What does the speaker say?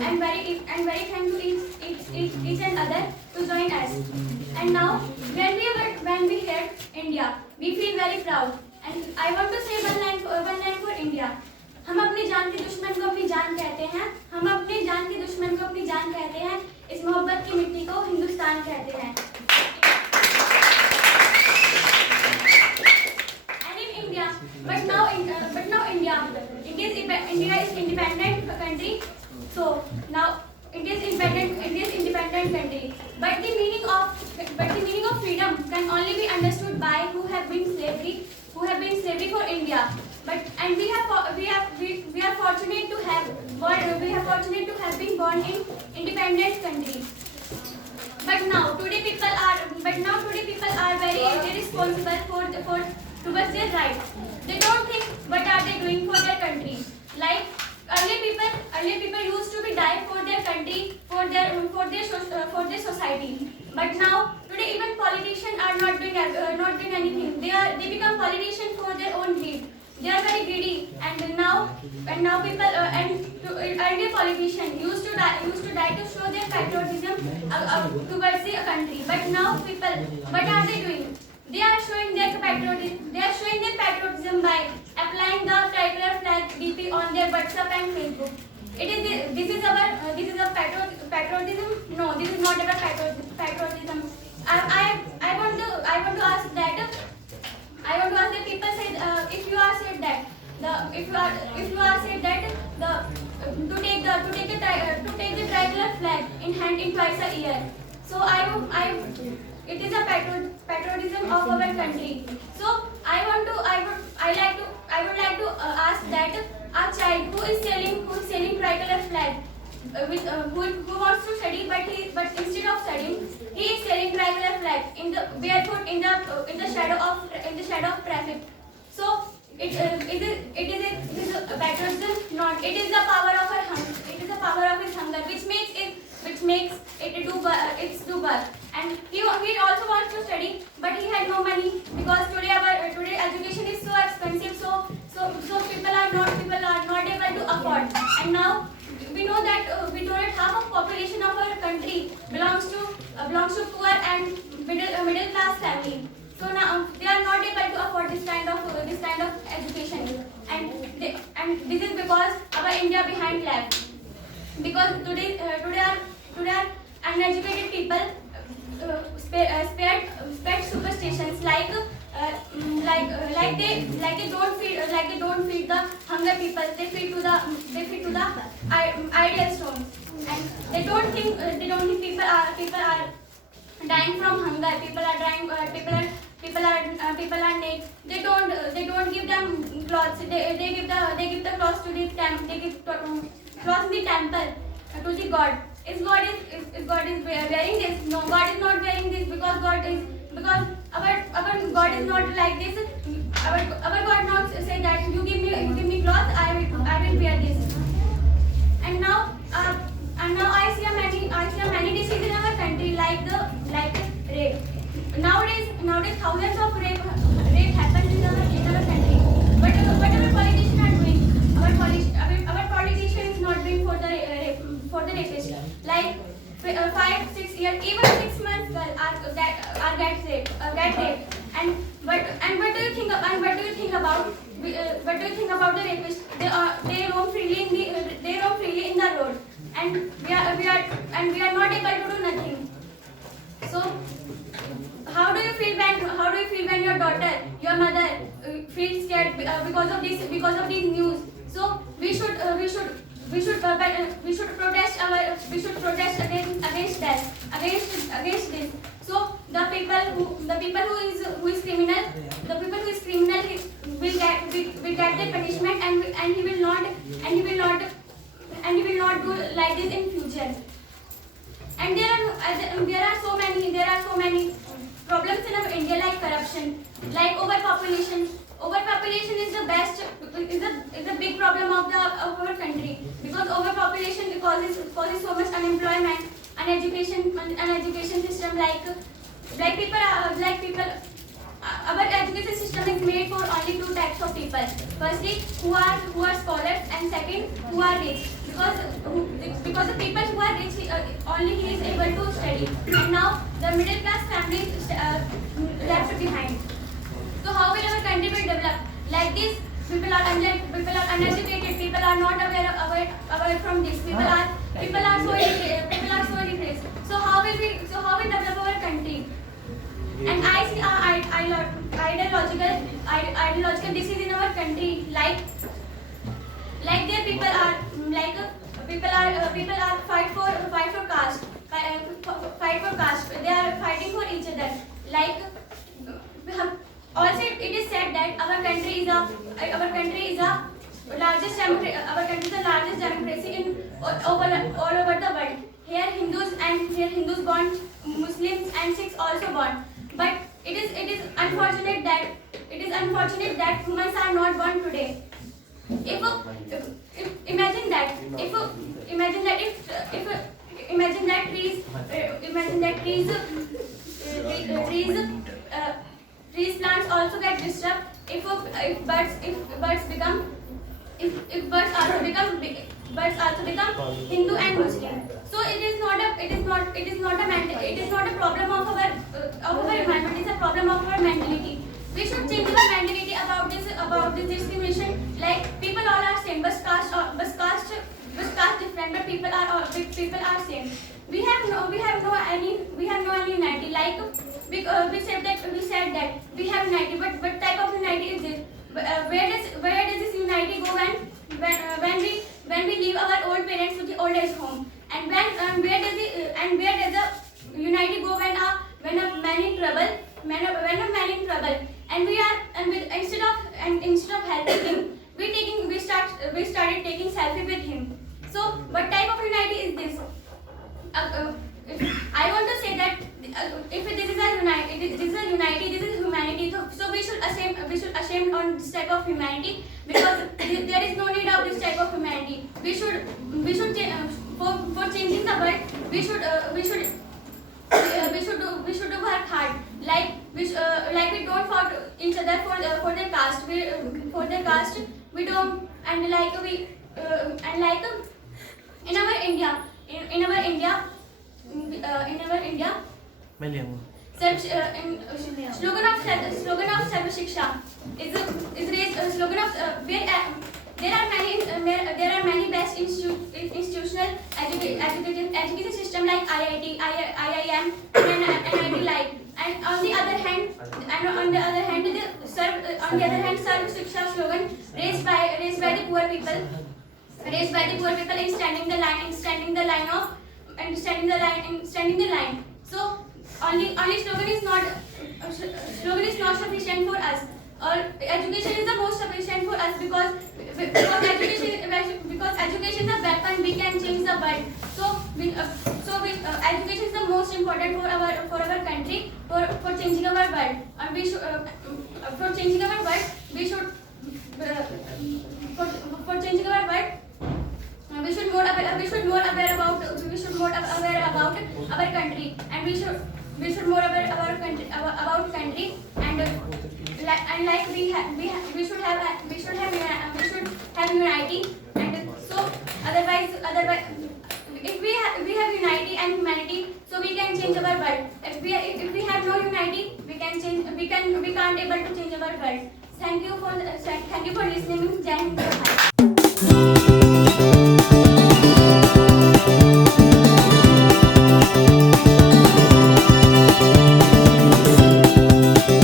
and very thankful to each and other to join us. And now, when we hear India, we feel very proud. And I want to say one line for India. हम अपनी जान के दुश्मन को अपनी जान कहते हैं. हम अपनी जान के दुश्मन को अपनी जान कहते हैं. इस मोहब्बत की मिट्टी को हिंदुस्तान कहते हैं. And in India, but now India is independent country. So now India is independent country. But the meaning of freedom can only be understood by who have been slavery for India. And we are fortunate to have been born in independent country. But now today people are very irresponsible for towards their rights. They don't think what are they doing for their country. Like earlier people used to be die for their country, for their society. But now today even politicians are not doing anything. They become politicians for their own greed. They are very greedy, and now people earlier politicians used to die to show their patriotism towards the country. But now people, what are they doing? They are showing their patriotism by applying the tricolor flag DP on their WhatsApp and Facebook. This is our patriotism? No, this is not our patriotism. I want to ask that. I want to ask the people say if you are said that to take the tricolor flag in hand in twice a year. So it is a patriotism of our country. So I would like to ask that a child who is selling tricolor flag who wants to study but instead of studying he is selling tricolor flag in the barefoot in the shadow of traffic. So it is a patriotism, not. It is the power of our hunger. It is the power of his hunger which makes it do work. And he also wants to study, but he had no money because today education is so expensive. So people are not able to afford. And now we know that we know that half of population of our country belongs to poor and middle class family. So now they are not able to afford this kind of education, and this is because our India behind left. Because today are uneducated people spread superstitions like they don't feed the hunger people. They feed to the ideal stones, and they don't think people are dying from hunger. People are naked. They don't give them clothes. They give the clothes to the temple. They give clothes in the temple to the God. Is God is wearing this? No, God is not wearing this because our God is not like this. Our God not say that you give me clothes, I will wear this. And now I see many diseases in our country like rape. Nowadays thousands of rape happens in our country. But our politicians are doing. Our politician is not doing for the rapist. Like 5-6 years, even 6 months girl are get raped. And what do you think about the rapist? They roam freely in the road, and we are not able to do nothing. So how do you feel when your daughter, your mother feels scared because of these news? So we should protest against this. So the people who is criminal will get their punishment, and he will not do like this in future. And there are so many problems in our India, like corruption, like overpopulation. Overpopulation is a big problem of our country, because overpopulation causes so much unemployment, education system like people. Our education system is made for only two types of people. Firstly, who are scholars, and second, who are rich. because the people who are rich only he is able to study, and now the middle class family left behind. So how will our country will develop? Like this, people are uneducated. People are not aware from this. People are so illiterate. So how will develop our country? And I see ideological disease in our country. Like their people are fight for caste. Fight for caste. They are fighting for each other. Like also it is said that our country is the largest democracy in all over the world. Here Hindus born, Muslims and Sikhs also born. But it is unfortunate that humans are not born today. Imagine that trees plants also get disturbed if birds also become Hindu and Muslim. So it is not a problem of our environment. It's a problem of our mentality. We should change our mentality about this discrimination. Like people all are same, but caste different. But people are same. We have no any unity. Like we said that we have unity, but what type of unity is this? Where does this unity go when we leave our old parents to the old age home? And where does the unity go when a man in trouble? And instead of helping him, we started taking selfie with him. So what type of unity is this? I want to say that if this is a unity, this is humanity. So we should ashamed on this type of humanity, because there is no need of this type of humanity. We should for changing the world. We should do work hard. Like we don't fight each other for their caste. We don't, and in our India. Slogan of Sarva Shiksha is raised. Slogan of there are many best institutional education system like IIT, IIM, and NIT like. And on the other hand, the Sarva Shiksha slogan raised by the poor people in standing the line. So only slogan is not sufficient for us. Or education is the most sufficient for us, because education is a weapon. We can change the world. Education is the most important for our country, for changing our world. And we should for changing our world we should more aware about our country, and we should more aware about country, and like we should have unity. And so otherwise if we have unity and humanity, so we can change our world. If we have no unity, we can't able to change our world. Thank you for listening. Jai Hind.